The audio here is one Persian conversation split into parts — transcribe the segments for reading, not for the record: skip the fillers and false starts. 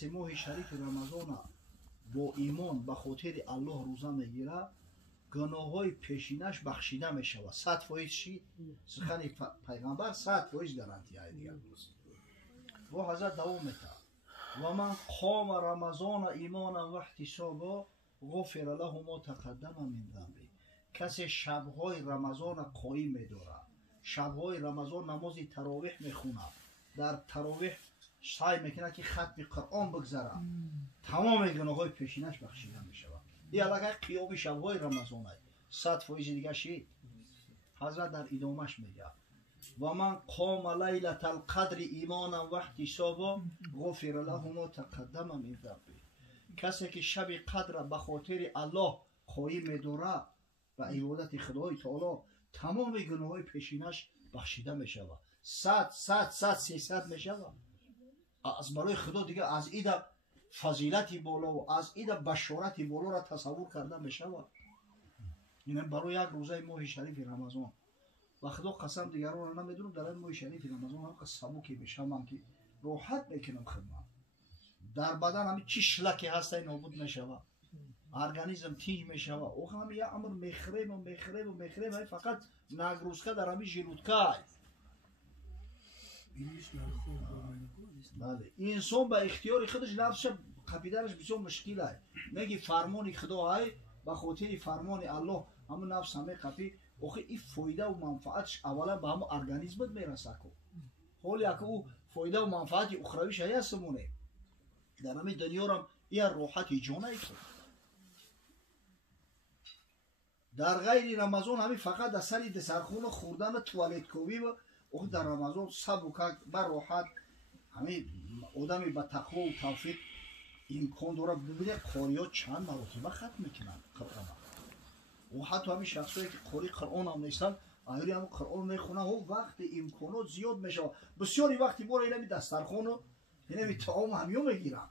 کسی ماه شریف رمضان با ایمان به خاطر الله روزه میگیره گناههای پیشینش بخشیده می شود. 100% شی سخن پیغمبر 100% گارانتی های دیگر و حضرت دوام میده و من قام رمضان ایمانا و احتسابا غفر له ما تقدم من ذنبه. کسی شبهای رمضان قایم میداره، شبهای رمضان نماز تراویح میخونه، در تراویح سعی میکنه که ختم قرآن بگذاره، تمام گناههای پیشینش بخشیده میشود. این علاقه قیام شبهای رمضان است. 100% دیگه شید. حضرت در ادامهش میگه و من قام لیلة القدر ایمانا و احتسابا غفر له ما تقدم من ذنبه. کسی که شب قدر به خاطر الله قایم میداره و عبادت خدای تعالی تمام گناههای پیشینش بخشیده میشود. 100 میشود. از برای خدا دیگه از این فضیلتی بالا و از این بشارتی بالا را تصور کرده میشود. این برای یک روزه ماه شریف رمضان و خدا قسم دیگران را نمیدونم در این ماه شریف رمضان هم سبکی بشم من که راحت میکنم خدمت در بدن همین چی شلکی هست این نابود میشود، ارگانیسم تیج میشود. او هم یه امر میخریم فقط نگروسکه در همین ژلودکا. بله انسان به اختیار خودش نفسش قپیدنش بسیار مشکل است. میگی فرمان خدا های به خاطر فرمان الله همون نفس همه قپی. آخه این فایده و منفعتش اولا به همون ارگانیسمت میرسه کو. حالی که او فایده و منفعت اخرویش هستمونه در همین دنیا هم این راحت جانه کو. در غیر رمضان همین فقط در سری دسرخون خوردن توالت کوبی و او در رمضان سبک بر راحت همین آدمی با تقوا و توفیق امکان داره ببینه قاریات چند مرتبه ختم میکنن قرآن و حتی همین شخصایی که قاری قرآن هم نیستن آیری هم قرآن میخونن و وقت امکانات زیاد میشه بسیاری وقتی باره اینمی دسترخون و اینمی طعام همیو میگیرن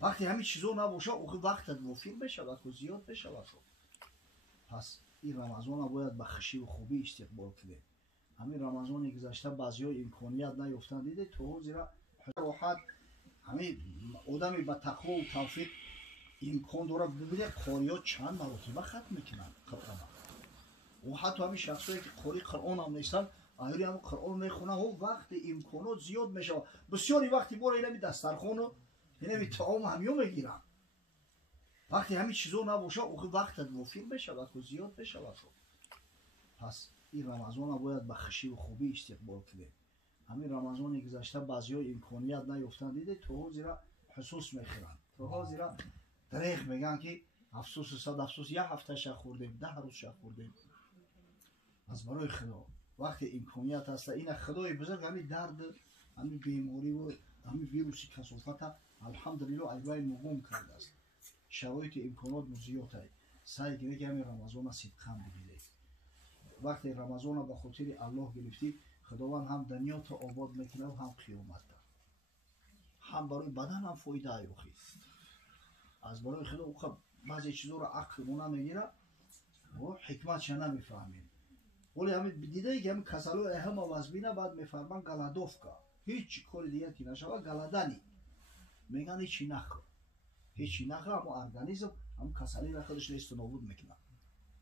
وقتی همین چیزا نباشه او وقتت وفیر بشه و زیاد بشه. پس این رمضان باید به خشی و خوبی استقبال کنه. همین رمضان گذشته بعضی‌ها امکانیت نیافتن دیده تو زیرا راحت همین آدمی با تقوا و توفیق امکان داره ببینه قاریات چند مرتبه ختم میکنن قرآن و حتی همین شخصایی که قاری قرآن هم نیستن آیری هم قرآن میخونن و وقت امکانات زیاد میشه بسیاری وقتی باره اینمی دسترخون و اینمی طعام همیو میگیرن وقتی همین چیزا نباشه او وقتت وفیر بشه و زیاد بشه. پس این رمضان باید به خشی و خوبی استقبال کنه. همین رمضان گذشته بعضی‌ها امکانیت نیافتن دیده تو زیرا حسوس میخورن تو زیرا دریغ میگن که افسوس صد افسوس یک هفته شخ خوردیم 10 روز شخ خوردیم. از برای خدا وقتی امکانیت هست این خدای بزرگ همین درد همین بیماری و همین ویروسی کثافت الحمدلله ایوای مقام کرده است. شرایط امکانات زیاد است. سعی کنید که همین رمضان صدقه بگیرید. وقتی رمضان رو به خاطر الله گرفتی خداوند هم دنیا تو آباد میکنه و هم قیامت هم برای بدن هم فایده ایوخی. از برای خدا او بعضی چیزا رو عقلمون نمیگیره و حکمتش نمیفهمیم. ولی همین دیده که همین کسلو اهم و وزبینه بعد میفرمان گلادوفکا هیچ کاری دیگه که نشوه گلادنی میگن هیچی نخور هیچی نخور اما ارگانیسم هم کسلی را خودش نیست نابود میکنه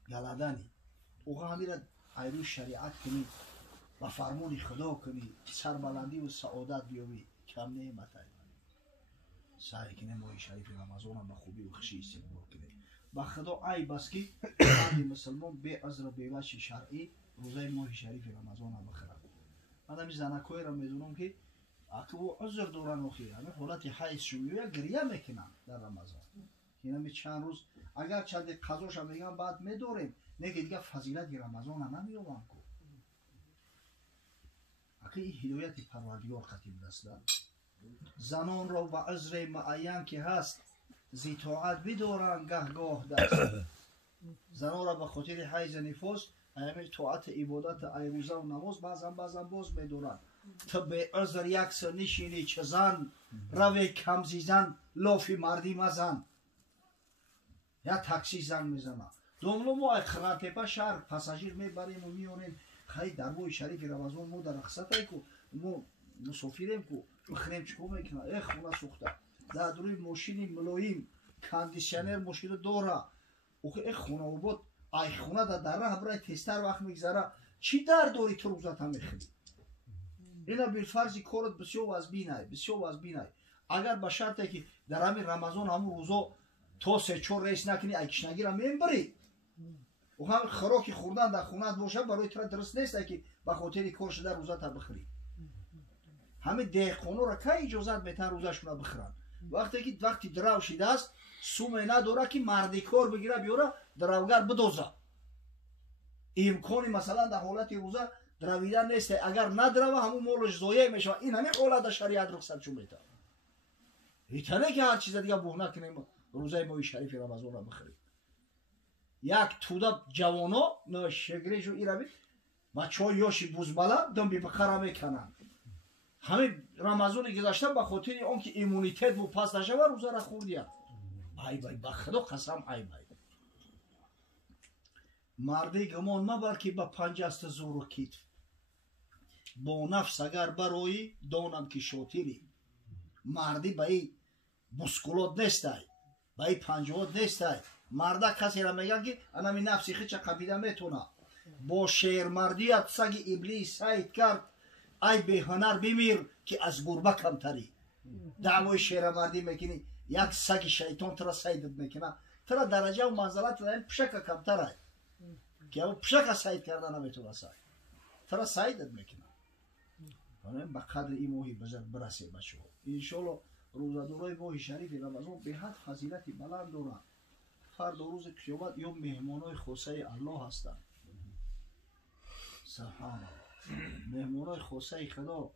گلادنی اوها همین را ایرو شریعت کنی و فرمان خدا کنی سربلندی و سعادت بیاوی کم نعمت ایوانی سعی کنی ماه شریف رمضان هم به خوبی و خشی استقبال کنی با خدا ای بس که مردی مسلمان به عذر به وجه شرعی روزه ماه شریف رمضان هم بخره. من همی زنکای را میدونم که اگه او عذر دارن اخی همه حالت حیث شمیوی گریه میکنن در رمضان این همی چند روز اگر چند قضاش هم میگن بعد میداریم نه که دیگه فضیلت رمضان هم نمیابن کن اگه این هدایت پروردگار خطیب دستن زنان را به عذر معین که هست زیطاعت بدارن گاه دست زنان را به خاطر حیض نفاس همه طاعت عبادت ایروزه و نماز بعضا باز میدارن تو به عذر یک سر نشینی چه زن روی کمزی زن لافی مردی مزن یا تاکسی زن میزنه دوملو ما خراتپا شهر پاساژیر میبریم و میونیم خیلی در ماه شریف رمضان ما در رخصت های کو ما مسافریم کو بخریم چکو میکنه خونه سوخته در روی ماشین ملایم کاندیشنر ماشین دوره او خونه بود ای خونه در راه برای تستر وقت میگذره چی در دوری تو روزت هم میخوری اینا بالفرض کارت بسیار وزبینه اگر به شرطی که در همین رمضان همون روزا تو 3-4 ریس نکنی ای کشنگی را میبری و هم خوراکی خوردن در خونت باشه برای تو درست نیست که به خاطر کار شده روزت هم بخوری همه دهقانا را که اجازت میتن روزشون را بخورن وقتی درو شده است سومه نداره که مردی کار بگیره بیاره دروگر بدوزه امکانی مثلا در حالت روزه درویدن نیست اگر ندروه همون مالش ضایع میشه این همین حالت شریعت رخصت چون میده ایتونه که هر چیز دیگه بهونه کنیم روزه ماه شریف رمضان را بخوریم یک توده جوانا نه شگری جو ایرا بید بچه‌ها یاشی بوزبالا دنبی بخره میکنن همین رمضان گذشته به خاطر آنکه ایمونیتت بو پس نشه و روزه را خوردیم ای بای بخدا قسم ای بای مردی گمان مبر که به 5 است زور و کتف با نفس اگر برایی دانم که شاطری مردی به این مسکولات نیسته به این پنجوات نیسته مرده کسی را میگن که انمی نفسی خیچه قبیده میتونه با شیر مردیت سگ ابلیس سید کرد ای به هنر بمیر که از گربه کمتری دعوای شیر مردی میکنی یک سگ شیطان ترا سیدت میکنه ترا درجه و منزلت این پشک کمتره که او پشک سید کرده نمیتونه سید ترا سیدت میکنه به قدر این ماهی بزرگ برسه بچه ها انشالله روزادارای ماه شریف رمضان به حد فضیلتی بلند دارن فرد روز قیامت یا مهمانای خاصه الله هستند سبحان الله مهمانای خاصه خدا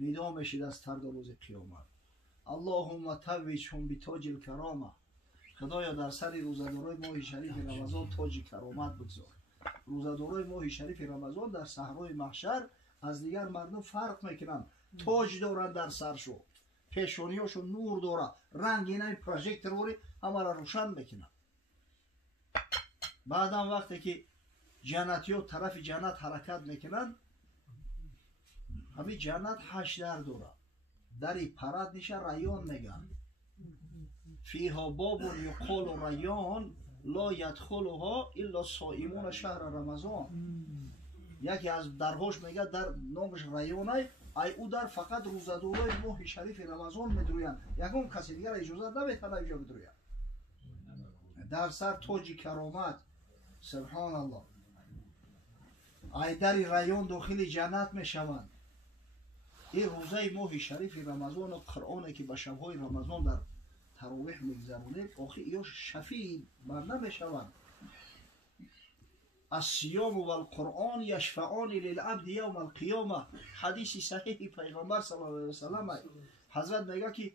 ندا میشید از فرد روز قیامت اللهم توجهم بتاج الکرامه خدایا در سر روزادارای ماه شریف رمضان تاج کرامت بگذار روزادارای ماه شریف رمضان در صحرای محشر از دیگر مردم فرق میکنن تاج دارن در سرشو پیشونیاشو نور داره رنگ اینای پروژکتوری همه را روشن میکنن بعدم وقتی که جنتی ها طرف جنت حرکت میکنن همین جنت 8 در داره دری پرد میشه ریان میگن فیها باب یقال ریان لا یدخلها الا صائمون شهر رمضان یکی از درهاش میگه در نامش ریانه ای او در فقط روزادارای ماه شریف رمضان میدروین یکم کسی دیگر اجازه نمیتونه اینجا بدروین در سر تاج کرامت سبحان الله ای در ریان داخل جنت میشوند این روزه ماه شریف رمضان و قرآنی که به شبهای رمضان در تراویح میگذرونید آخی یا شفیع بر نمیشوند الصيام والقرآن يشفعان للعبد يوم القيامة حدیث صحیح پیغمبر صلی الله علیه و سلم حضرت میگه که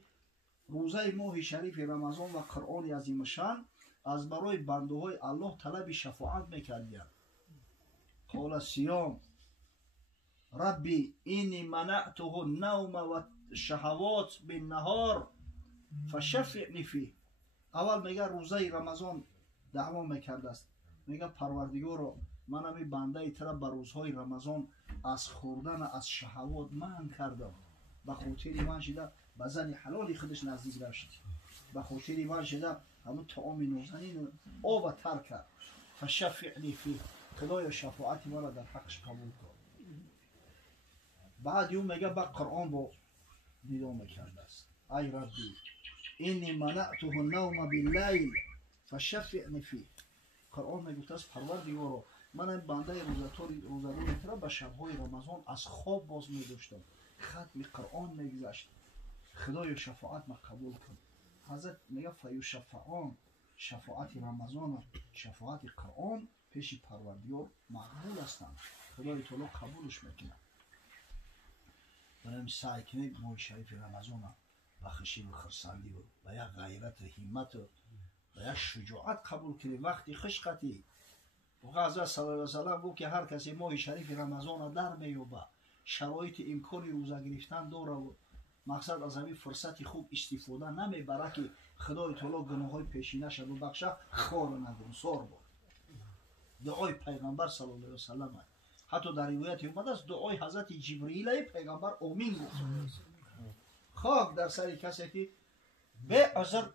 روزه ماه شریف رمضان و قرآن عظیم شان از برای بنده های الله طلب شفاعت میکردند قال الصيام ربي اینی منعته النوم و شهوات بالنهار فشفعنی فيه اول میگه روزه رمضان دعوا میکرده است میگه پروردگارا من همی بنده ای ترا به روزهای رمضان از خوردن از شهوات من کردم به خاطر من شده به زن حلالی خودش نزدیک رشد به خاطر من شده همون طعام نازنین آب تر کرد فشفعنی فيه خدایا شفاعت ما را در حقش قبول کن بعد یون میگه با قرآن با ندا میکرده است ای ربی اینی منعته النوم باللیل فشفعنی فيه قرآن میگفت است پروردگارا من این بنده روزدار ترا به شبهای رمضان از خواب باز میداشتم ختم قرآن میگذشت خدایا شفاعت ما قبول کن حضرت میگه فیشفعان شفاعت رمضان و شفاعت قرآن پیش پروردگار مقبول هستند خدای تعالی قبولش میکنه برای سعی کنید ماه شریف رمضان بخشی و خرسندی و یک غیرت همت و یک شجاعت قبول کنید وقتی خشقتی و حضرت صلی الله علیه و سلم گفت که هر کسی ماه شریف رمضان در میوبه شرایط امکانی روزه گرفتن داره و مقصد از همین فرصت خوب استفاده نمیبره که خدای تعالی گناههای پیشینش رو بخشه خار ندون سار بود دعای پیغمبر صلی الله علیه و سلم حتی در روایت اومده است دعای حضرت جبرئیل پیغمبر آمین گفت خاک در سر کسی که به عذر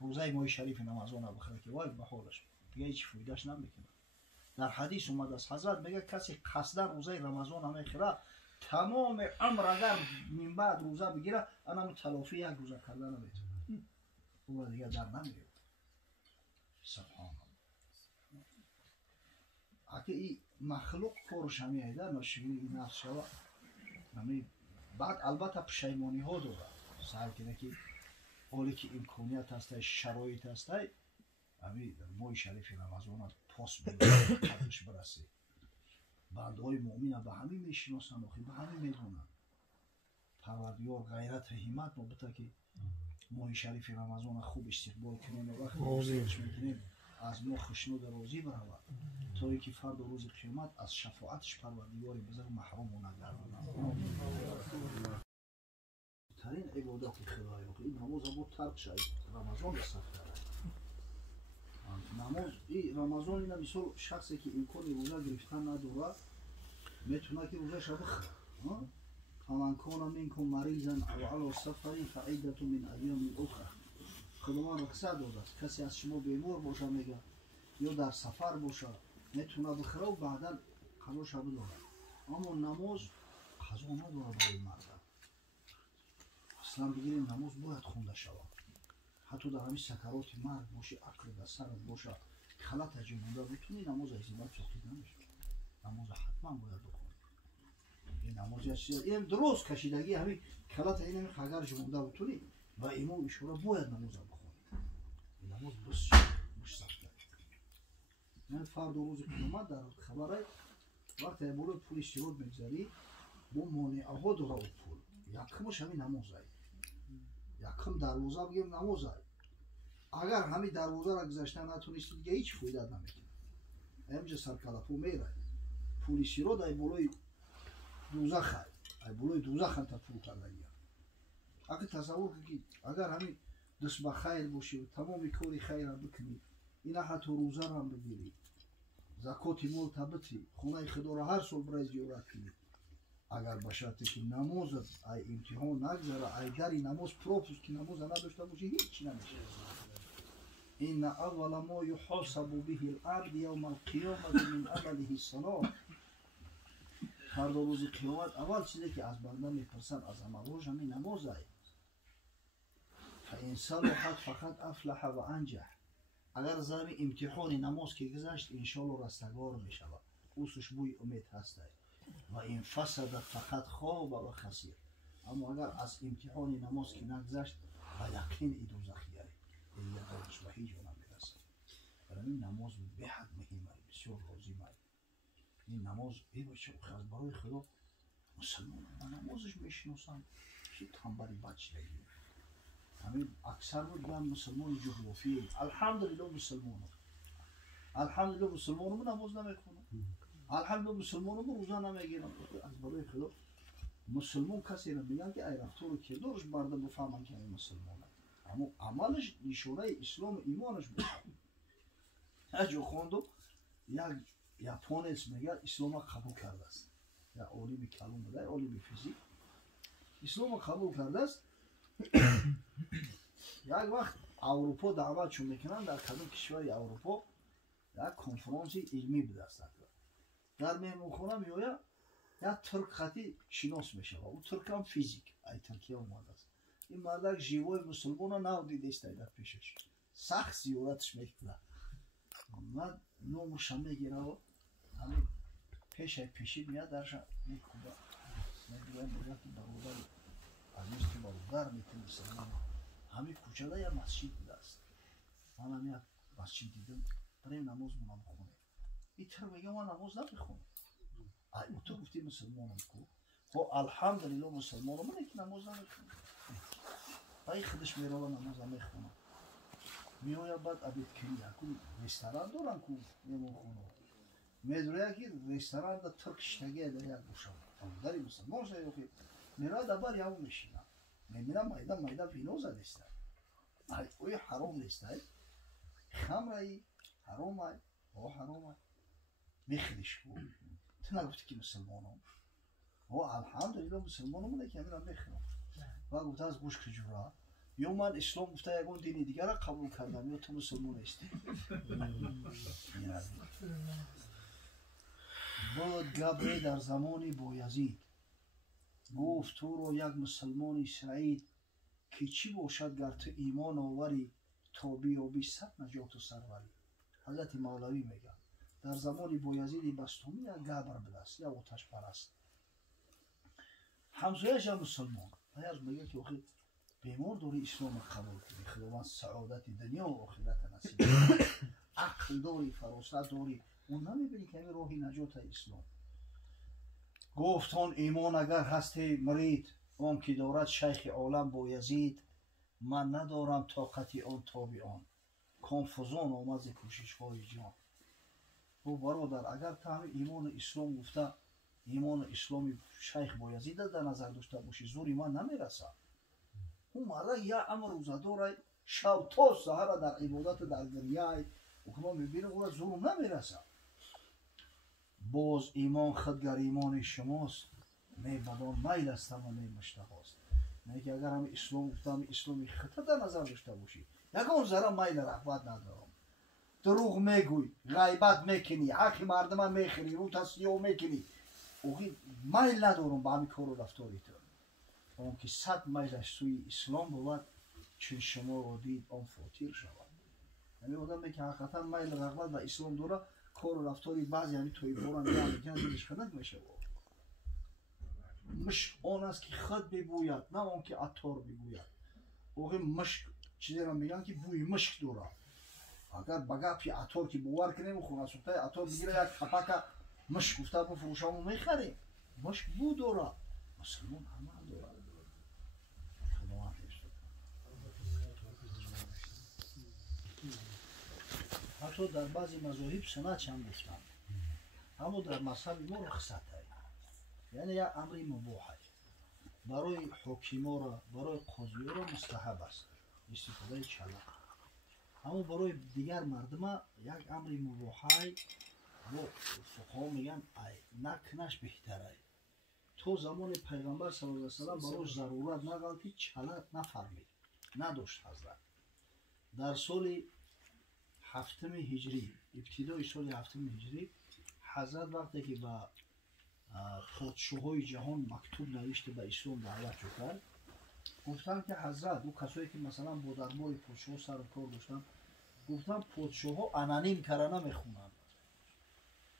روزه ماه شریف رمضان بخوره که وای به حالش دیگه هیچ فایدهش نمیکنه. در حدیث اومد از حضرت میگه کسی قصدا روزه رمضان میخوره تمام عمر اگر من بعد روزه بگیره انا تلافی یک روزه کردن نمیتونه، او دیگه در نمیره. سبحان الله. اگه این مخلوق کارش همیده نشگیری این نفس شود بعد البته پشیمانی ها داره سعی کنه که حالی که امکانیت هسته شرایط هسته همین ماه شریف رمضان پاس قدرش برسه. بنده های مؤمن به همین میشناسن و به همین میدونن. پروردگار غیرت و همت ما بده که ماه شریف رمضان خوب استقبال کنیم و وقتی استقبالش میکنیم از ما خشنود راضی برود تا اینکه فرد روز قیامت از شفاعتش پروردگار بزرگ محروم نگرداند. ترین عبادت خدای رو این نماز هم بود ترک شد رمضان رسد کرد. نماز این رمضان اینا مثال شخصی که امکان روزه گرفتن نداره میتونه که روزه شو بخوره. فمن کان منکم مریضا او علی سفر فعدة من ایام اخرى. خداوند رخصت داده است کسی از شما بیمار باشه میگه یا در سفر باشه میتونه بخوره و بعدا قضا شو بداره. اما نماز قضا نداره برای مرد. اصلا بگیریم نماز باید خونده شود. حتی در همین سکرات مرگ باشه عقل در سرت باشه خلط اجمونده بتونی نماز عزیزت ساختید نمیشه. نماز حتما باید بخونی. این نمازی این درست کشیدگی همین خلط این اگر جمونده بتونی و ایمو اشاره باید نماز بخونی. این نماز بس مش سخته. من فرد روز قیامت در خبره وقتی بالا پول اشتراک میگذاری با مانع ها داره اون پول. یکمش همین نمازه. یکم دروازه بگیم نمازه. اگر همین دروازه را گذاشته نتونستی دیگه هیچ فایده نمیکنه. همینجا سرکلپو میره. پول اشتراک در بالای دوزخ ای بالای دوزخ هم تا پول کردنیه. اگه تصور کنید اگر همین دست به خیر باشی و تمام کاری خیر را بکنی اینا حتی روزه را هم بگیری زکات مال تبتی خونه خدا را هر سال برای زیارت کنی اگر باشد که نمازت ای امتحان نگذاره ای دری نماز پروپوز که نماز نداشته باشی هیچ نمیشه. این اول ما یحاسب به العبد یوم القیامت من عمله الصلاة. فردا روز قیامت اول چیزی که از بنده میپرسن از عملش همین نماز است. فان صلحت فقط افلح و انجح. اگر زمین امتحان نماز که گذشت ان شاء الله رستگار میشود. اوسش بوی امید هست. و این فسد فقط خواب و خسیر. اما اگر از امتحان نماز که نگذشت و یقین ای دوزخیه این یادش به هیچ جا نمیرسه. برای نماز به حد مهمه بسیار لازمه. این نماز ای بچه خاص برای خدا مسلمان نمازش میشناسن چی تنبلی بچه دیگه همین اکثر بود من مسلمان جغرافی الحمدلله مسلمانم الحمدلله مسلمانم نماز نمیخونم الحمدلله مسلمانم روزه نمیگیرم. از برای خدا مسلمان کسی را میگن که ای رفتار و کردارش مردم بفهمن که این مسلمانه اما عملش نشونه اسلام ایمانش بود. اجو خوندو یک یابانیس میگه اسلام قبول کرده است یا عالم کلام بوده عالم فیزیک اسلام قبول کرده است. یک وقت اروپا دعوتشون میکنن در کدام کشور اروپا یک کنفرانس علمی به دست آورد. در مهمانخانه میآید یک ترک خطی شناس میشه و اون ترک هم فیزیک ای ترکیه اومده است. این مردک جیوای مسلمان ها دیده است در پیشش سخت زیارتش میکنه من نومش هم میگیره و همین پیشی میاد درش میکنه میگویم میگه که برادر عزیز که برادر میتونی مسلمان همین کوچه دا یک مسجد بوده است. من هم یک مسجد دیدم برای نماز منم بخونه این تر میگه من نماز نمیخونم ای تو گفتی مسلمانم کو خب الحمدلله مسلمانم من که نماز نمیخونم ای خودش میره و نماز نمیخونه میآید بعد ابید کنی یکون رستوران دارن کو میمونخونه میدونه که رستوران دا ترکشتگی در یک گوشم داری مسلمان شده میره دبر یاو میشینه میبینم مایده وینو زده است اوی حرام نیست خمره حرام ای او حرام ای میخیلیش کو تو نگفتی که مسلمانم او الحمدلله مسلمانم بوده که میرم میخیرم و گفته از گوش کجورا یا من اسلام گفته یکون دین دیگر را قبول کردم یا تو مسلمان هستی. بود گبری در زمان بایزید گفت تو رو یک مسلمانی سعید که چی باشد گر تو ایمان آوری تا بیابی صد نجات و سروری. حضرت مولوی میگن در زمان بایزید بستومی یک گبر بدست یا آتش پرست همسایش هم مسلمان هیچ میگه که آخه بیمار داری اسلام قبول کنی خداوند سعادت دنیا و آخرت نصیب عقل داری فراست داری اون نمیبینی که همین راهی نجات اسلام. گفت آن ایمان اگر هستی مرید آن که دارد شیخ عالم بایزید من ندارم طاقت آن تابع آن کنفوزان آمد ز کوشش های جان. او برادر اگر تو همین ایمان اسلام گفته ایمان اسلامی شیخ بایزید در نظر داشته باشی زوری من نمیرسه. اون مرد یا امر روزه داره شب تا سحر در عبادت در گریه و که ما میبینه او را زورم نمیرسه. باز ایمان خودگر ایمان شماست می بدان میل است و می مشتهاست. نه که اگر همین اسلام گفتم اسلامی خطر در نظر داشته باشی یکان ذره میل رغبت ندارم دروغ میگوی غیبت میکنی حق مردم میخوری رو تصدیح میکنی اوگی میل ندارم به همین کار و رفتاری تو اون که صد میلش سوی اسلام بود چون شما رو دید آن فوتیر شود. یعنی آدم که حقیقتا میل رغبت به اسلام داره کار و رفتاری بعضی همین توی بوران یا میکنن دیلش خنک میشه. مشک آن است که خود ببوید نه آن که عطار بگوید. اوگی مشک چیزی را میگن که بوی مشک داره. اگر بگه پی عطار که باور کنیم و خونه سوخته عطار بگیره یک کپک مشک گفته بفروشم میخریم مشک بو داره. مسلمان همه داره. خداوند حفظ حتی در بعضی مذاهب سنت هم گفتن اما در مذهب ما رخصت هست یعنی یک امری مباح برای حکیما را برای قاضی را مستحب است استفاده چلا اما برای دیگر مردم یک امری مباح و فقها میگن نکنش بهتره. تو زمان پیغمبر صلی الله علیه و سلم برای ضرورت نگفتی چلا نفرمید نداشت حضرت. در سال هفتم هجری ابتدای سال هفتم هجری حضرت وقتی که به پادشاهای جهان مکتوب نوشته به اسلام دعوت کرد گفتن که حضرت او کسایی که مثلا با دربار پادشاه سر کار داشتن گفتن پادشاه ها انانیم کرانه میخونن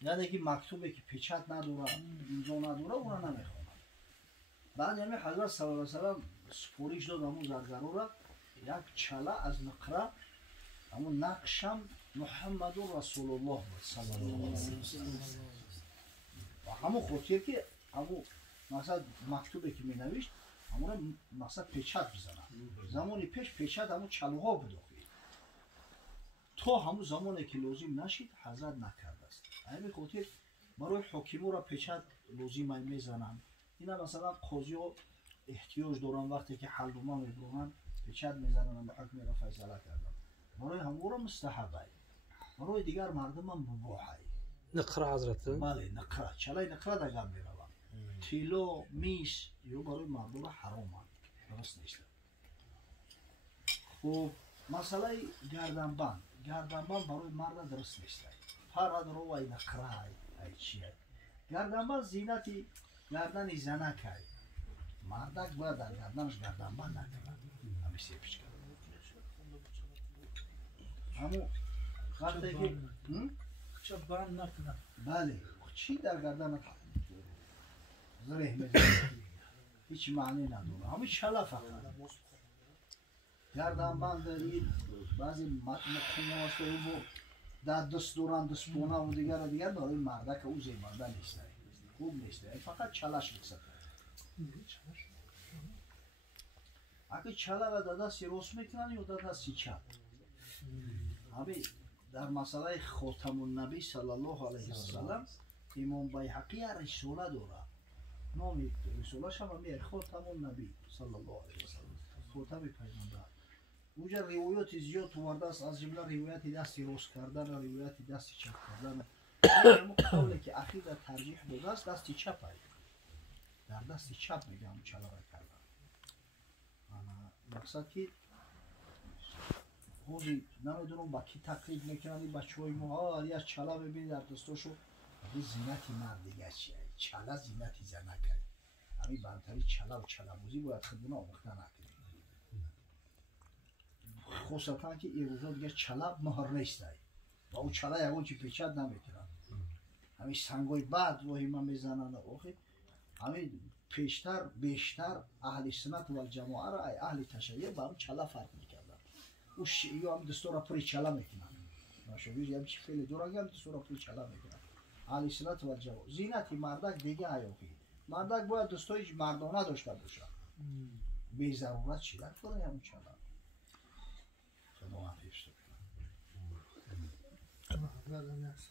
یعنی که مکتوبی که پچت نداره امضا نداره اون را نمیخونن. بعد یعنی حضرت صلی الله علیه و سلم سفارش داد همون زرگرو را یک چله از نقره همون نقشم محمد رسول الله بود صلی الله علیه و سلم و همون خاطر که همون مثلا مکتوبی که می نوشت همون مثلا پیچت بزنن زمانی پیش پیچت همون چلوها بود تا همون زمانی که لازم نشید حضرت نکرده است. همین خاطر برای حکیمو را پیچت لازم میزنن اینا مثلا قاضی ها احتیاج دارن وقتی که حل ما میبرن پیچت میزنن به حکم را فیصله کردن برای همون را مستحبه برای دیگر مردم هم مباحه. نقره حضرت بله نقره چلای نقره در گم میرون تیلو میش یا برای مردم حرام هم درست نیست. خب مسئله گردنبند برای مرد درست نیست پرد رو وای نقره ای چیه گردنبند زینتی گردن زنک ای مردک باید در گردنش گردنبند نکنه همیشه پیش کرد همون وقتی که چه بند نکنه بله چی در گردن زره میزنه هیچ معنی نداره همین شلا فقط گردنبند دارید بعضی متن خونه هست و در دست دوران دست پونه و دیگر برای مردک او زیبنده نیست خوب نیست فقط چلش میکسد اگه چله را در دستی راست میکنن یا در دستی چپ همین در مسئله خاتم النبی صلی الله علیه و سلم امام بیهقی رساله داره نام رساله شما میگه خاتم النبی صلی الله علیه و سلم خاتم پیغمبر اونجا روایات زیاد آورده است از جمله روایت دستی راست کردن و روایت دستی چپ کردن اما قولی که اخیر ترجیح داده است دستی چپ در دستی چپ میگم چلا را کردن مقصد که روزی نمیدونم با کی تقلید میکنن بچه های ما یا چلا ببینید در دستاشو این زینتی مرد دیگه چیه چلا زینتی زن نکنی همین برتری چلا و چلا موزی باید خودمون آموخته نکنیم خصوصا که این روزا دیگه چلا مهر نیست و اون چلا یکون چی پیچد نمیتونن همین سنگای بعد وحی من میزنن اوخی همین پیشتر بیشتر اهل سنت و جماعه را اهل تشیع با اون چلا فرق میکردن او شیعی هم دستور پری چلا میکنن ناشویر هم چی خیلی دورانگی هم دستور پری چلا میکنن اهل سنت و جماعه زینت مردک دیگه ایوخی مردک باید دستایش مردانه داشته باشه بی ضرورت چیلت کنه همون چلا خدا حفظ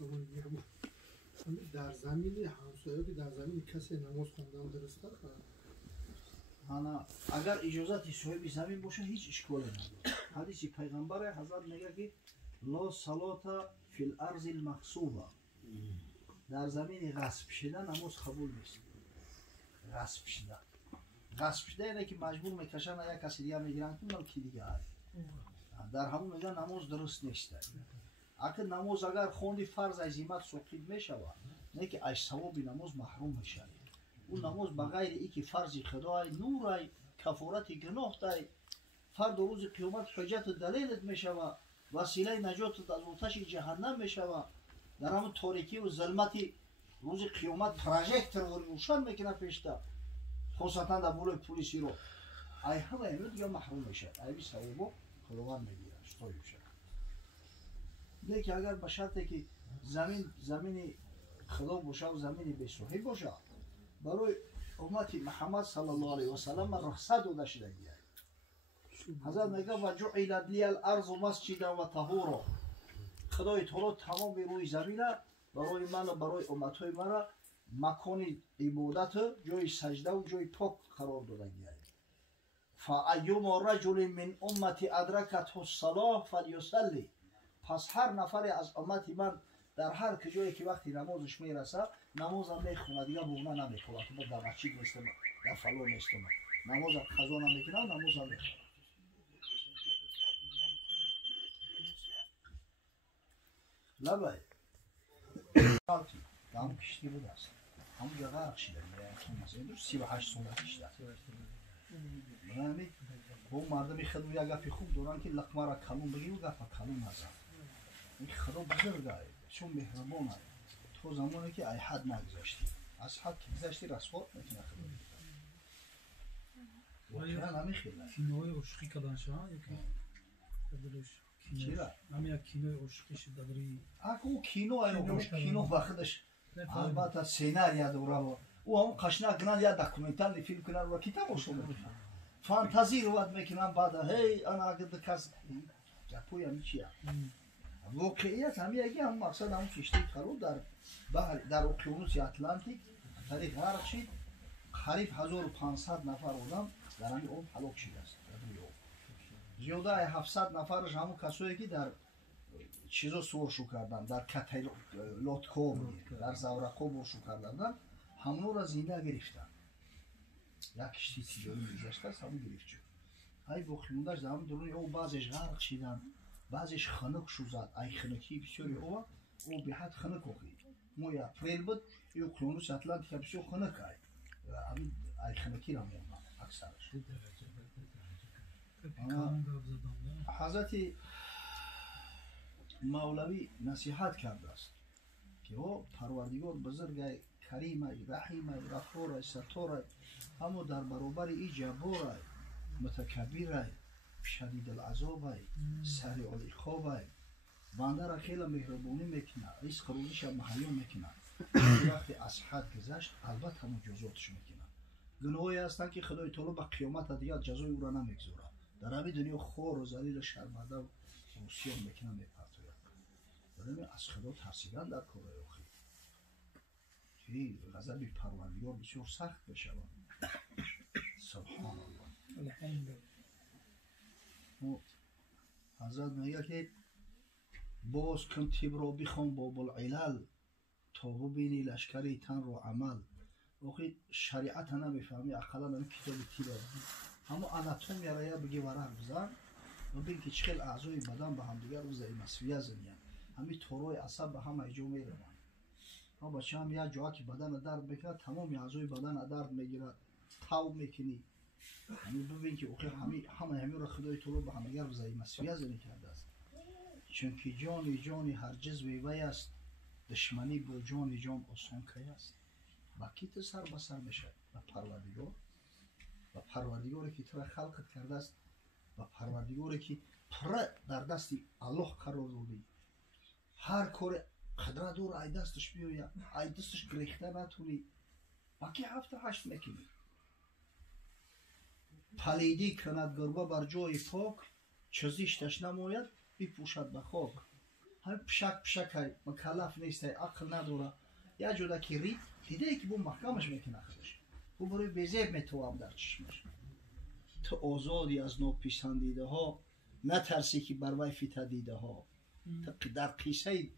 در زمین همسایه که در زمین کسی نماز خوندن درسته؟ اگر اجازت صاحب زمین باشه هیچ اشکالی نداره حدیث پیغمبر حضرت میگه که لا صلات فی الارض المغصوبه در زمین غصب شده نماز قبول نیست غصب شده اینه که مجبور میکشن یک کسی دیگه میگیرن که کی دیگه هست در همون میگن نماز درست نیست اگر نماز اگر خوندی فرض عزیمت سقوط میشود نه که از ثواب نماز محروم میشه اون نماز بغیر ای که فرض خدای نور کفارت گناه دای فرد روز قیامت حجت دلیلت میشود وسیله نجات از آتش جهنم میشود در همون تاریکی و ظلمت روز قیامت پروژکتور روشن میکنه پیشتا خصوصا در بول پلیسی رو ای همه اینو دیگه محروم میشه ای ثوابو خداوند میگیره شطوری میشه لیکن اگر به شرطی که زمین خدا باشه و زمین بسوحی باشه برای امت محمد صلی الله علیه و سلم رخصت داده شدگیه حضرت میگه و جعلت لی الارض مسجدا و طهورا خدای تعالی تمام روی زمین برای من و برای امتهای من مکان عبادت جای سجده و جای پاک قرار دادگیه فایما رجل من امتی ادرکته الصلاه فلیصلی پس هر نفر از امت من در هر کجایی که وقتی نمازش میرسه نماز هم میخونه دیگه بونه نمیکنه که در مسجد نیستم در فلان نیستم نماز قضا نمیکنه نماز هم میخونه لبای همون کشتی بود است همون جا غرق شده میره 38 ساله کشته با مردمی خدمه یک گفی خوب دارن که لقمه را کلون بگی و گفت کلون نزن این خدا بزرگه چون مهربانه تو زمانی که ای حد نگذاشتی از حد که گذاشتی رسوا میتونه خدا واقعا نمیخیله کینوی عشقی کدان شما یکی دلش چرا؟ همین کینوی عشقی شد داری اگه کینو وقتش البته سیناریا دوره او هم قشنگ کنن یا دکومنتری فیلم کنن و کتاب شو فانتزی رو وقت میکنن بعد هی انا اگه دکاس جپوی هم چیه واقعیت هم مقصد همون کشتی خلو در بحر در اقیانوس اتلانتیک طریق غرق شد قریب 1500 نفر آدم در همین آب هلاک شده است زیاده 700 نفرش همون کسایی که در چیزا سورشو کردن در کتای لاتکو در زورقو برشو کردن همونو را زنده گرفتن یک کشتی تجاری میگذشته است همون گرفت شد ای باقی موندهش در همون درونی او بعضش غرق شدن بعضش خنک شو زد ای خنکی بسیاری او به حد خنک اوخید مو یا اپریل بود ای اقیانوس اتلانتیک بسیار خنک همین ای خنکی را موندن اکثرش حضرت مولوی نصیحت کرده است که او پروردگار بزرگ کریم رحیم غفور ستور اما در برابر این جبار متکبر شدید العذاب سریع العقاب بنده را خیلی مهربانی میکنه رزق روزیش هم مهیا میکنه وقتی از حد گذشت البته همون جزاتش میکنه گناهی هستند که خدای تعالی به قیامت دیگه جزای او را نمیگذاره در همین دنیا خور و ذلیل و شرمنده و عصیان میکنه میپرتوید برای از خدا ترسیدن در کارهای اخیر که غضب پروردگار بسیار سخت بشود سبحان الله حضرت میگه که باز کن تیب را بخوان باب العلل تا ببینی لشکری تن رو عمل وقتی شریعت نمیفهمی اقلا من کتاب تیب همو اناتومیا را یا بگی ورق بزن و ببین که چقدر اعضای بدن به هم دیگر رو زیمسویه زنیم. همین توروی عصب به هم ایجو میره. ما بچه هم یه جایی که بدن درد بکنه تمام اعضای بدن درد میگیره، تاو میکنی. همین ببین که اوکی همه را خدای تو رو به هم دیگر زیمسویه زنی کرده است. چون که جانی هر جزوی وی است، دشمنی با جان آسان کی است. با کی تو سر به سر میشه؟ با پروردگار. و پروردگاری که تو را خلقت کرده است و پروردگاری که پر در دست الله قرار دادی. هر کار قدرت دور ای دستش بیاید، ای دستش گریخته نتونی، با کی 7-8 میکنی. پلیدی کند گربه بر جای پاک، چیزیش نماید بپوشد به خاک. همین پشک های مکلف نیست، عقل نداره. یه جوده که رید دیده ای که بو محکمش میکنه خودش، بو برای بیزیب میتوام در چشمش. تو آزادی از ناپسندیده ها، نترسی که بر وی فتنه دیده ها. در قیصه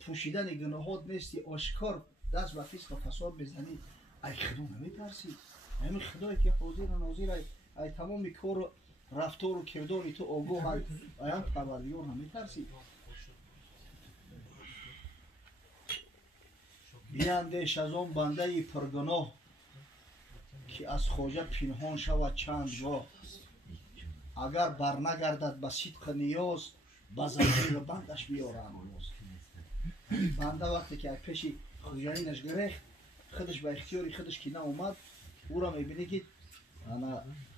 پوشیدن گناهات نیستی، آشکار دست و فیسق و فساد بزنی. ای خدا نمیترسی؟ همین خدایی که حاضر و ناظر ای تمام کار و رفتار و کرداری تو آگاه ای هم پروردگار نمیترسی؟ بیندیش از آن بنده پرگناه، که از خواجه پنهان شود چند گاه. اگر برنگردد به صدق نیاز، به زنجیر بندش بیارم باز. بنده وقتی که پیش خواجه‌اینش گریخت، خودش به اختیاری خودش که ناومد، او را میبینی که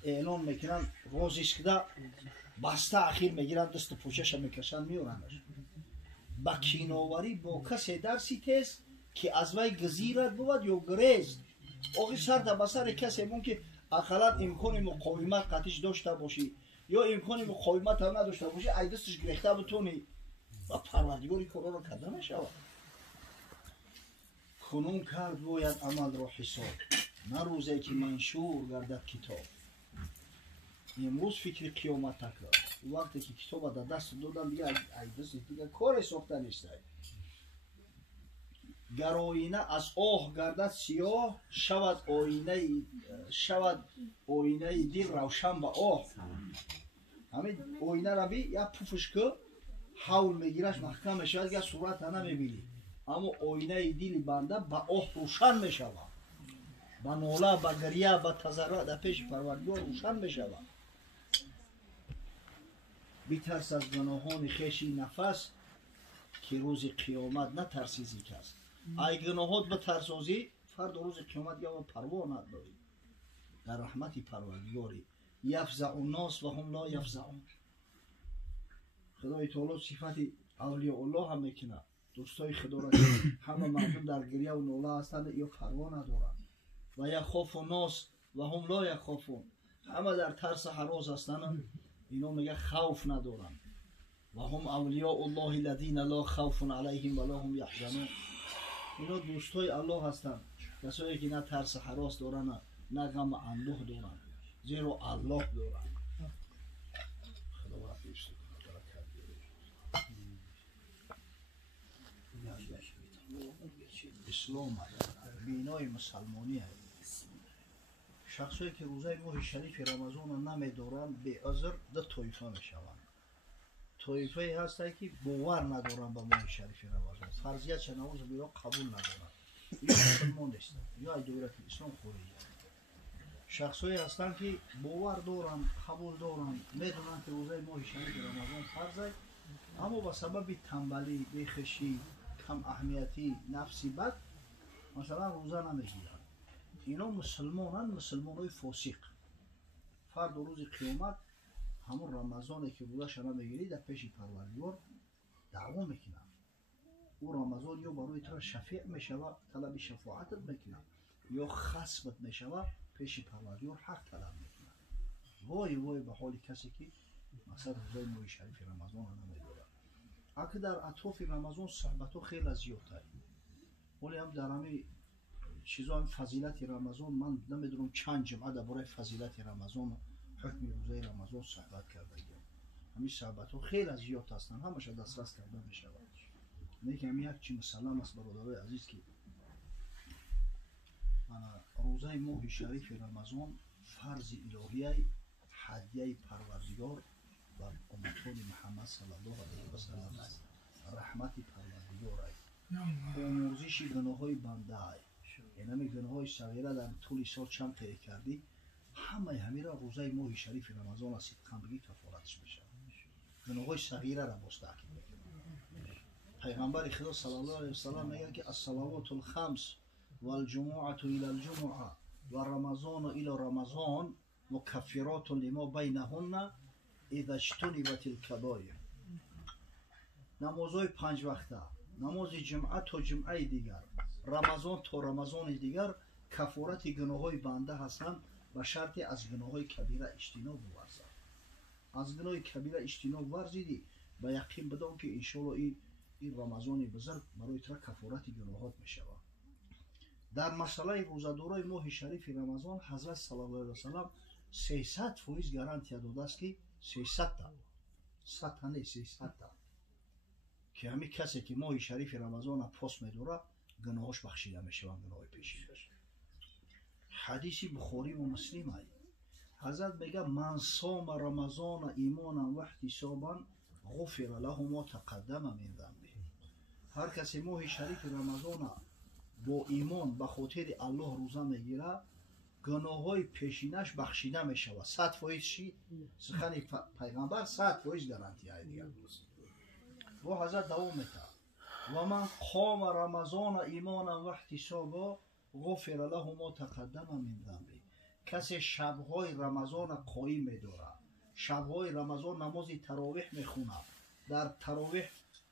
اعلان میکنن رازش کده، بسته اخیر میگیرن دست پوشش میکشن میارنش. با کیناوری با کسی درسی تیز که از وی گزیرت بود یا گریز. آقای سر در بسر کسی ممکن اقلا امکان مقاومت قطعش داشته باشی یا امکان مقاومت هم نداشته باشی، ای دستش گرفته بتونی و پروردگاری کارا را کرده نشود. کنون کرد باید عمل را حساب، نه روزی که منشور گردد کتاب. امروز فکر قیامت کرد، وقتی که کتاب در دست دادن دیگه ای دست دیگه کار ساخته نیست. گر آینه از آه گردد سیاه، شود آینه دل روشن به آه. همین آینه را بی یک پوفش که حول میگیرش محکم میشود که صورت نمیبینی، اما آینه دل بنده به آه روشن میشود، به ناله، به گریه، به تضرع در پیش پروردگار روشن میشود. بترس از گناهان خویشی نفس، که روز قیامت نترسی ز کس. ای گناهات بترسازی، فردا روز قیامت یا پروا نداری. در رحمت پروردگاری یفزع الناس و هم لا یفزعون. خدای تعالی صفت اولیاء الله هم میکنه، دوستای خدا را همه مردم در گریه و ناله هستند یا پروا ندارند. و یخاف الناس و هم لا یخافون، همه در ترس هراس هستند، اینا میگه خوف ندارند. و هم اولیاء الله الذین لا خوف علیهم ولا هم یحزنون. اینا دوستای الله هستند، کسایی که نه ترس هراس دارن نه غم اندوه دارن، زیرا الله دارن. خدا وفقش کنه، برکت بیاره. اسلام بینای مسلمانی هست. شخصایی که روزه ماه شریف رمضان رو نمیدارن به عذر ده طایفه میشوند. طایفه هسته که باور ندارن به ماه شریف رمضان، فرضیت نماز بیرا قبول ندارن، یا مسلمان نیستن یا دولت اسلام خارجی. شخصایی هستن که باور دارن، قبول دارن، میدونن که روزه ماه شریف رمضان فرضه، اما به سبب تنبلی، بیخشی، کم اهمیتی، نفسی بد مثلا روزه نمیگیرن. اینا مسلمانان، مسلمانای فاسق. فرد روز قیامت همون رمضانی که روزه شما میگیری در پیش پروردگار دعوا میکنن. او رمضان یا برای تو شفیع میشوه، طلب شفاعتت میکنه، یا خصمت میشوه، پیش پروردگار حق طلب میکنه. وای وای به حال کسی که مثلا روزه ماه شریف رمضان نمیداره. اگه در اطراف رمضان صحبت ها خیلی زیاده، ولی هم در همین چیزا هم فضیلت رمضان من نمیدونم چند جمعه درباره فضیلت رمضان حکم روزه رمضان صحبت کرده ایم. همین صحبت ها خیلی زیاد هستن، همش دسترس کرده میشه. لیکن همین یک چی مسلم است برادرای عزیز که روزه ماه شریف رمضان فرض الهی هدیه پروردگار و امتون محمد صلی الله علیه و سلم است. رحمت پروردگار است. آمرزش گناه های بنده است. یعنی گناه های صغیره در طول سال چند طی کردی همه را روزه ماه شریف رمضان است صدقا بگی کفارتش میشه. گناه های صغیره را مستحکم میکنه. پیغمبر خدا صلی الله علیه و سلم میگه که الصلوات الخمس والجمعة الى الجمعة و رمضان الى رمضان مکفرات لما بینهن اذا اجتنبت الکبائر. نمازهای 5 وقته، نماز جمعه تا جمعه دیگر، رمضان تا رمضان دیگر کفارت گناههای بنده هستند و شرط از گناههای کبیره اجتناب ورزد. از گناه کبیره اجتناب ورزیدی به یقین بدان که انشاءالله این رمضان بزرگ برای تو کفارت گناهات میشود. در مسئله روزه‌داری ماه شریف رمضان حضرت صلی الله علیه و سلم 300% گارانتی داده است که 300 تا که همین کسی که ماه شریف رمضان پاس می‌داره گناهش بخشیده میشوند، گناه پیشینش. حدیث بخاری و مسلم است. حضرت میگه من صام رمضان ایمانا و احتسابا غفر له ما تقدم من ذنبه. هر کسی ماه شریف رمضان با ایمان به خاطر الله روزه میگیره گناههای پیشینش بخشیده میشود. 100% شی سخن پیغمبر 100% گارانتی های دیگر. و حضرت دوام میده و من قام رمضان ایمانا و احتسابا غفر له ما تقدم من ذنبه. کسی شبهای رمضان قایم میداره، شبهای رمضان نماز تراویح میخونه، در تراویح